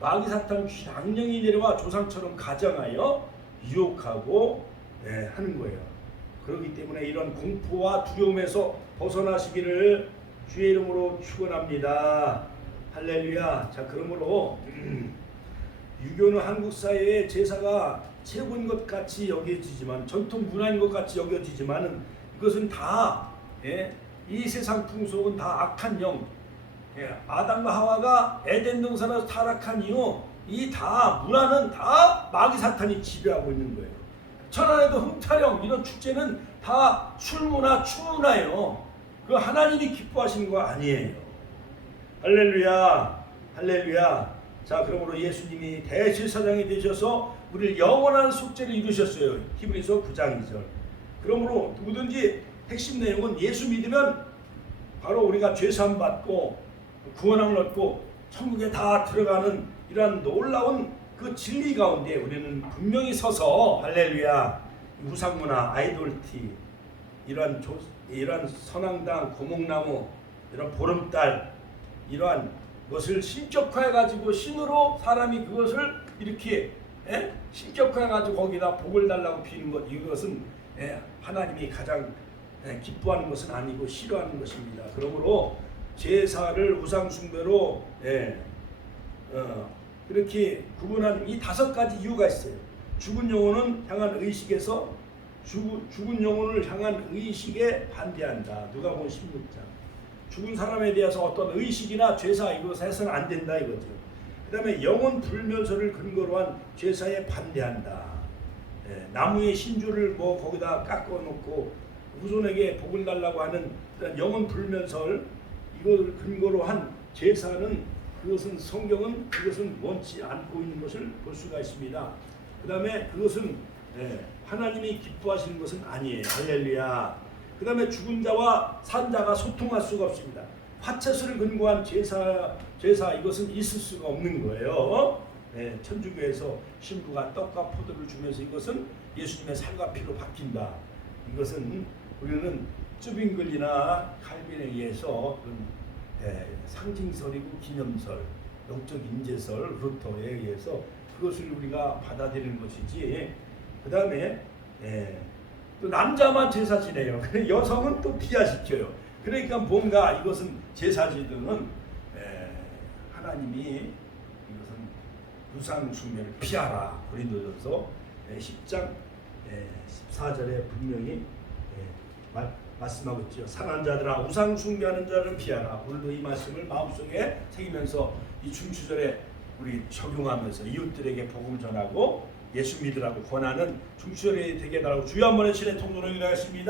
마귀 사탄 귀신 악령이 내려와 조상처럼 가정하여 유혹하고 하는 거예요. 그렇기 때문에 이런 공포와 두려움에서 벗어나시기를 주의 이름으로 축원합니다. 할렐루야. 자 그러므로 유교는 한국 사회의 제사가 최고인 것 같이 여겨지지만 전통 문화인 것 같이 여겨지지만은 이것은 다 이 세상 풍속은 다 악한 영. 아담과 하와가 에덴 동산에서 타락한 이후 이 다 문화는 다 마귀 사탄이 지배하고 있는 거예요. 천안에도 흥타령 이런 축제는 다 술문화, 추문화예요. 그 하나님이 기뻐하시는 거 아니에요. 할렐루야, 할렐루야. 자, 그러므로 예수님이 대제사장이 되셔서 우리를 영원한 속죄를 이루셨어요. 히브리서 9장 2절. 그러므로 누구든지 핵심 내용은 예수 믿으면 바로 우리가 죄사함 받고 구원함을 얻고 천국에 다 들어가는 이러한 놀라운 그 진리 가운데 우리는 분명히 서서 할렐루야 우상문화, 아이돌티 이러한 선앙당, 고목나무, 이런 보름달 이러한 것을 신격화해가지고 신으로 사람이 그것을 이렇게 신격화해가지고 거기다 복을 달라고 비는 것 이것은 하나님이 가장 기뻐하는 것은 아니고 싫어하는 것입니다. 그러므로 제사를 우상 숭배로 이렇게 구분하는 이 5가지 이유가 있어요. 죽은 영혼은 향한 의식에서 죽은 영혼을 향한 의식에 반대한다. 누가복음 16장. 죽은 사람에 대해서 어떤 의식이나 제사 이것을 해서는 안 된다 이거죠. 그 다음에 영혼 불면서를 근거로 한 제사에 반대한다. 나무의 신주를 뭐 거기다 깎아놓고 후손에게 복을 달라고 하는 영혼 불면설 이걸 근거로 한 제사는 그것은 성경은 그것은 원치 않고 있는 것을 볼 수가 있습니다. 그 다음에 그것은 하나님이 기뻐하시는 것은 아니에요. 할렐루야. 그 다음에 죽은 자와 산 자가 소통할 수가 없습니다. 화채수를 근거한 제사 이것은 있을 수가 없는 거예요. 천주교에서 신부가 떡과 포도를 주면서 이것은 예수님의 살과 피로 바뀐다. 이것은 우리는 쯔빙글리나 칼빈에 의해서 상징설이고 기념설, 영적 인재설, 루터에 의해서 그것을 우리가 받아들이는 것이지. 그 다음에 또 남자만 제사 지내요. 여성은 또 비하시켜요. 그러니까 뭔가 이것은 제사 지도는 하나님이 이것은 우상 숭배를 피하라. 고린도전서 10장 14절에 분명히 말씀하고 있죠. 상한 자들아 우상 숭배하는 자를 피하라. 오늘도 이 말씀을 마음속에 새기면서 이 중추절에 우리 적용하면서 이웃들에게 복음 전하고 예수 믿으라고 권하는 중추절이 되게 달라고 주여 한번의 신의 통로를 기도하겠습니다.